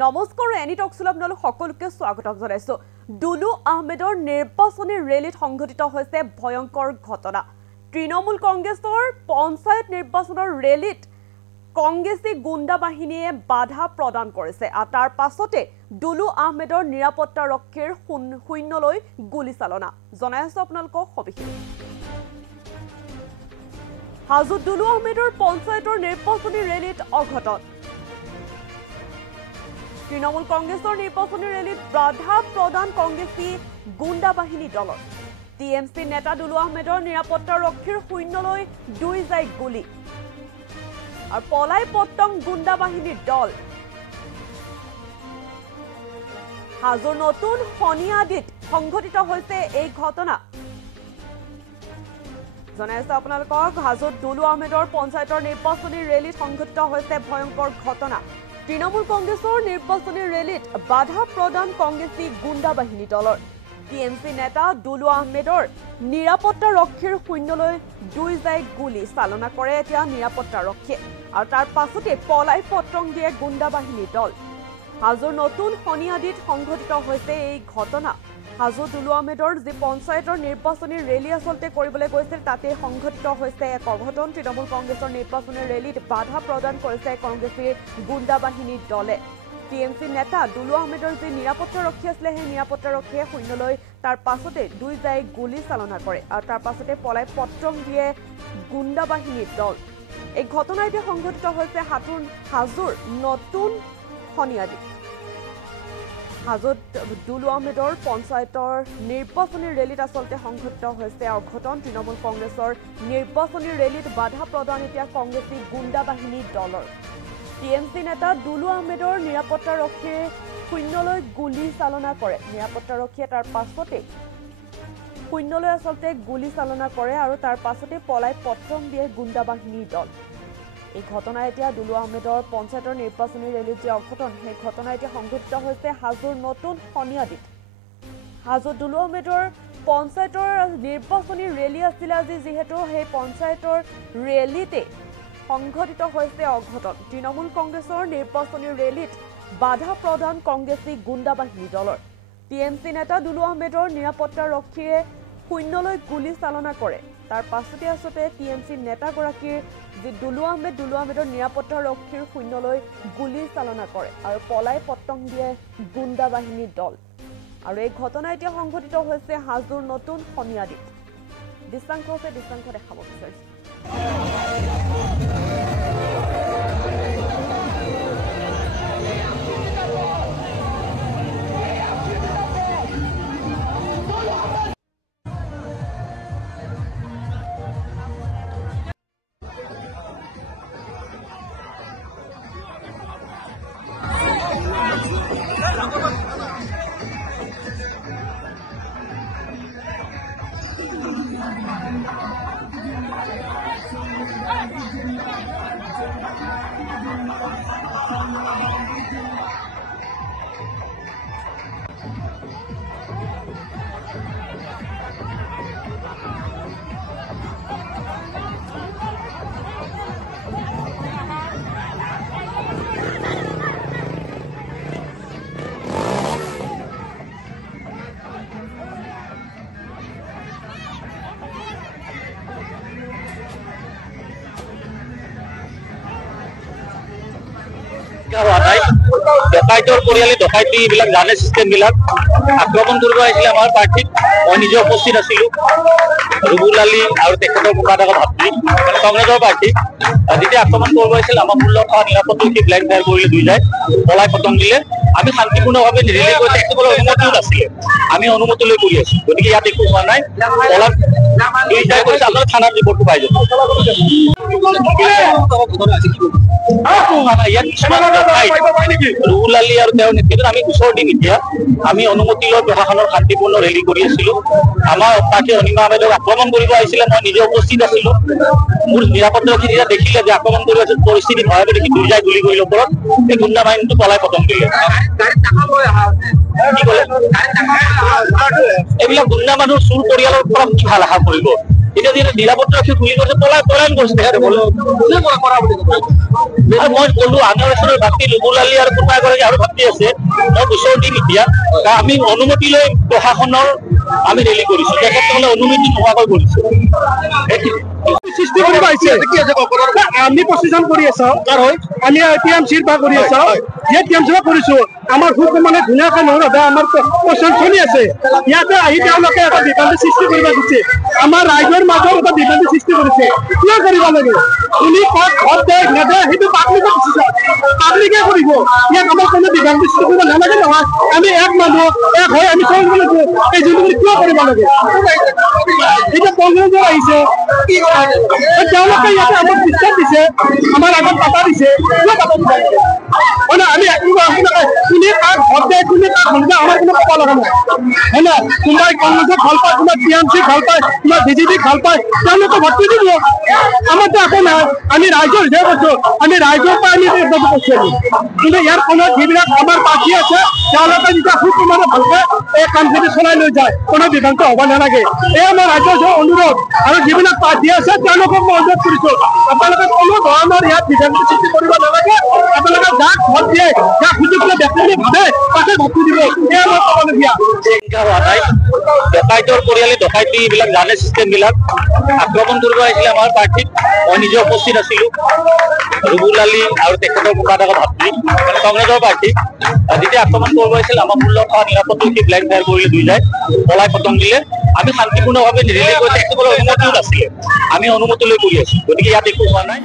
নমস্কাৰ এনি টকছলৈ আপোনালোক সকলোকে স্বাগতম জনাইছো। দুলু আহমেদৰ নিৰ্বাচনী ৰেলীত সংঘটিত হৈছে ভয়ংকৰ ঘটনা। তৃণমূল কংগ্ৰেছৰ পঞ্চায়ত নিৰ্বাচনৰ ৰেলীত কংগ্ৰেছী গুণ্ডা বাহিনীয়ে বাধা প্ৰদান কৰিছে আৰু তাৰ পাছতে দুলু আহমেদৰ নিৰাপত্তাৰক্ষীৰ শূন্যলৈ গুলীচালনা। জনাইছো আপোনালোকক সবিশেষ। হাজোত দুলু আহমেদৰ পঞ্চায়তৰ নিৰ্বাচনী ৰেলীত অঘটন। তৃণমূল কংগ্ৰেছৰ নিৰ্বাচনী ৰেলীত বাধা প্ৰদান কংগ্ৰেছী গুণ্ডা বাহিনী দলৰ। টিএমচি নেতা দুলু আহমেদৰ নিৰাপত্তাৰক্ষীৰ শূন্যলৈ দুই যায় গুলী আৰু পলাই পত্তং গুণ্ডা বাহিনীৰ দল। হাজোৰ নতুন শনিয়াদিত সংঘটিত হৈছে এই ঘটনা। জনাইছো আপোনালোকক হাজোত দুলু আহমেদৰ পঞ্চায়তৰ নিৰ্বাচনী ৰেলীত সংঘটিত হৈছে ভয়ংকৰ ঘটনা। তৃণমূল কংগ্ৰেছৰ নিৰ্বাচনী ৰেলীত বাধা প্ৰদান কংগ্ৰেছী গুণ্ডা বাহিনী দলৰ। টিএমচি নেতা দুলু আহমেদৰ নিৰাপত্তাৰক্ষীৰ শূন্যলৈ দুই যায় গুলী চালনা কৰে এতিয়া নিৰাপত্তাৰক্ষীয়ে আৰু তাৰ পাছতে পলাই পত্ৰং দিয়ে গুণ্ডা বাহিনী দল। হাজোৰ নতুন শনিয়াদিত সংঘটিত হৈছে এই ঘটনা। হাজো দুলু আহমেদৰ যি পঞ্চায়তৰ নিৰ্বাচনী ৰেলী আচলতে কৰিবলৈ গৈছিল তাতে সংঘটিত হৈছে এক অঘটন। তৃণমূল কংগ্ৰেছৰ নিৰ্বাচনী ৰেলীত বাধা প্ৰদান কৰিছে কংগ্ৰেছী গুণ্ডা বাহিনীৰ দলে। টিএমচি নেতা দুলু আহমেদৰ যি নিৰাপত্তাৰক্ষী আছিলে সেই নিৰাপত্তাৰক্ষীয়ে শূন্যলৈ তাৰ পাছতে দুই যায় গুলী চালনা কৰে আৰু তাৰ পাছতে পলাই পত্ৰং দিয়ে গুণ্ডা বাহিনীৰ দল। এই ঘটনা এতিয়া সংঘটিত হৈছে হাজোৰ নতুন শনিয়াদিত। হাজোত দুলু আহমেদৰ পঞ্চায়তৰ নিৰ্বাচনী ৰেলীত আচলতে সংঘটিত হৈছে অঘটন। তৃণমূল কংগ্ৰেছৰ নিৰ্বাচনী ৰেলীত বাধা প্ৰদান এতিয়া কংগ্ৰেছী গুণ্ডা বাহিনীৰ দলৰ। টিএমচি নেতা দুলু আহমেদৰ নিৰাপত্তাৰক্ষীয়ে শূন্যলৈ গুলী চালনা কৰে। নিৰাপত্তাৰক্ষীয়ে তাৰ পাছতে শূন্যলৈ আচলতে গুলী চালনা কৰে আৰু তাৰ পাছতে পলাই পত্ৰং দিয়ে গুণ্ডা বাহিনীৰ দল। এই ঘটনা এতিয়া দুলু আহমেদৰ পঞ্চায়তৰ নিৰ্বাচনী ৰেলীত যি অঘটন সেই ঘটনা এতিয়া সংঘটিত হৈছে হাজোৰ নতুন শনিয়াদিত। হাজোত দুলু আহমেদৰ পঞ্চায়তৰ নিৰ্বাচনী ৰেলী আছিলে আজি, যিহেতু সেই পঞ্চায়তৰ ৰেলীতে সংঘটিত হৈছে অঘটন। তৃণমূল কংগ্ৰেছৰ নিৰ্বাচনী ৰেলীত বাধা প্ৰদান কংগ্ৰেছী গুণ্ডা বাহিনী দলৰ। টিএমচি নেতা দুলু আহমেদৰ নিৰাপত্তাৰক্ষীয়ে শূন্যলৈ গুলী চালনা কৰে। তাৰ পাছতে আচলতে টিএমচি নেতাগৰাকীৰ যি দুলু আহমেদৰ নিৰাপত্তাৰক্ষীৰ শূন্যলৈ গুলী চালনা কৰে আৰু পলাই পত্তং দিয়ে গুণ্ডা বাহিনীৰ দল। আৰু এই ঘটনা এতিয়া সংঘটিত হৈছে হাজোৰ নতুন শনিয়াদিত। দৃশ্যাংশ দেখাব বিচাৰিছো। ডকাইতৰ পৰিয়ালে ডকাইতি এইবিলাক জানে চিষ্টেমবিলাক আক্ৰমণ কৰিব আহিছিলে আমাৰ পাৰ্টিত। মই নিজে উপস্থিত আছিলো। ৰুবুল আলী আৰু তেখেতৰ কোনোবা ভাতৃ কংগ্ৰেছৰ পাৰ্টি যেতিয়া আক্ৰমণ কৰিব আহিছিল আমাক 16 নিৰাপত্তাৰক্ষী ব্লেক ফায়াৰ কৰিলে, দুই যায় পলাই পতং দিলে। আমি শান্তিপূৰ্ণভাৱে ৰেলী কৰি তেখেতসকলৰ অনুমতিও নাছিলে, আমি অনুমতি লৈ কৰি আছো। গতিকে ইয়াত একো হোৱা নাই। পলাত দুই যায় কৰিছে, আপোনালোকে থানাত ৰিপৰ্টটো পাই যাব। ইয়াত কিছুমান ৰুবুল আলী আৰু তেওঁৰ নেতৃত্বত আমি গোচৰ দিম। এতিয়া আমি অনুমতি লৈ প্ৰশাসনৰ শান্তিপূৰ্ণ ৰেলী কৰি আছিলো। আমাৰ প্ৰাৰ্থী অনিমা আহমেদক আক্ৰমণ কৰিব আহিছিলে, মই নিজে উপস্থিত আছিলো। মোৰ নিৰাপত্তাৰক্ষী যেতিয়া দেখিলে যে আক্ৰমণ কৰিব আছিল, পৰিস্থিতি ভয়াৱহ দেখি দুই যায় গুলী কৰিলে ওপৰত, এই গুণ্ডা বাহিনীটো পলাই পতং দিলে। কি ক'লে এইবিলাক গুণ্ডা মানুহৰ চুৰ পৰিয়ালৰ পৰা কি ভাল আশা কৰিব? এতিয়া যিহেতু নিৰাপত্তাৰক্ষী গুলি কৰিছে পলায়ন কৰিছে তেখেতে আৰু মই কলো আনাৰসৰ ভাতৃ ৰুবুল আলী আৰু কোনোবা এগৰাকী আৰু ভাতৃ আছে মই গোচৰ দিম এতিয়া আমি অনুমতি লৈ প্ৰশাসনৰ আমি ৰেলী কৰিছো তেখেতসকলে অনুমতি নোহোৱাকৈ কৰিছো সৃষ্টি কৰিব আহিছে আমি প্ৰচেছন কৰি আছো আমি টিএমচিৰ পৰা কৰি আছো যে টিএমচিৰ পৰা কৰিছো আমাৰ খুব মানে ধুনীয়াকৈ নহ'লে আমাৰ প্ৰচেছন চলি আছে ইয়াতে আহি তেওঁলোকে এটা বিভ্ৰান্তি সৃষ্টি কৰিব খুজিছে আমাৰ ৰাইজৰ মাজত এটা বিভ্ৰান্তি সৃষ্টি কৰিছে কিয় কৰিব লাগে তুমি কাক ভোট দিয়ে নেদে সেইটো পাব্লিকে কৰিব ইয়াত আমাৰ কোনো বিভ্ৰান্তি সৃষ্টি কৰিব নালাগে নহয় আমি এক মানুহ এক হৈ আমি চলিব লাগিব এই যোনটো কিয় কৰিব লাগে এতিয়া কংগ্ৰেছৰ আহিছে তেওঁলোকে ইয়াতে আমাক বিশ্বাস দিছে আমাৰ আগত পাতা দিছে কিয় পাতা দিছে মানে আমি কোনে কাক ভোট দিয়ে কোনে কাক ভোট দিয়ে আমাৰ কোনো ক'ব লগা নাই হয় না কোনোবাই কংগ্ৰেছক ভাল পায় কোনোবাই টিএমচিক ভাল পায় কোনোবাই বিজেপিক ভাল পায় তেওঁলোকে ভোটটো দিব আমাৰতো একো নাই আমি ৰাইজৰ হিচাপে কৈছো আমি ৰাইজৰ পৰা আমি নিৰ্বাচন কৰিছো কিন্তু ইয়াৰ ফলত যিবিলাক আমাৰ পাৰ্টি আছে তেওঁলোকে যেতিয়া খুব মানে ভালকে এই কামখিনি চলাই লৈ যায় কোনো বিভ্ৰান্ত হ'ব নালাগে এই আমাৰ ৰাজ্যৰ অনুৰোধ আৰু যিবিলাক পাৰ্টি আছে তেওঁলোকক মই অনুৰোধ কৰিছো আপোনালোকে কোনো ধৰণৰ ইয়াত বিভ্ৰান্তি সৃষ্টি কৰিব নালাগে আপোনালোকে যাক ভোট দিয়ে যাক সুযোগ দিয়ে ব্যক্তি ভাবে তাকে ভোটটো দিব এয়া মই ক'বলগীয়া হোৱা নাই ডকাইতৰ পৰিয়ালে ডকাইতি এইবিলাক জানে চিষ্টেম বিলাক আক্ৰমণ কৰিব আহিছিলে আমাৰ পাৰ্টিত মই নিজে উপস্থিত আছিলো ৰুবুল আলী আৰু তেখেতৰ কোনোবা এটা ভাতৃ মানে কংগ্ৰেছৰ পাৰ্টি যেতিয়া আক্ৰমণ কৰিব আহিছিল আমাৰ মূল্য থকা নিৰাপত্তাৰক্ষী ব্লেক ফায়াৰ কৰিলে দুই যায় পলাই পতং দিলে আমি শান্তিপূৰ্ণভাৱে ৰিলে কৰি তেখেতসকলৰ অনুমতিও নাছিলে আমি অনুমতি লৈ কৰি আছো গতিকে ইয়াত একো হোৱা নাই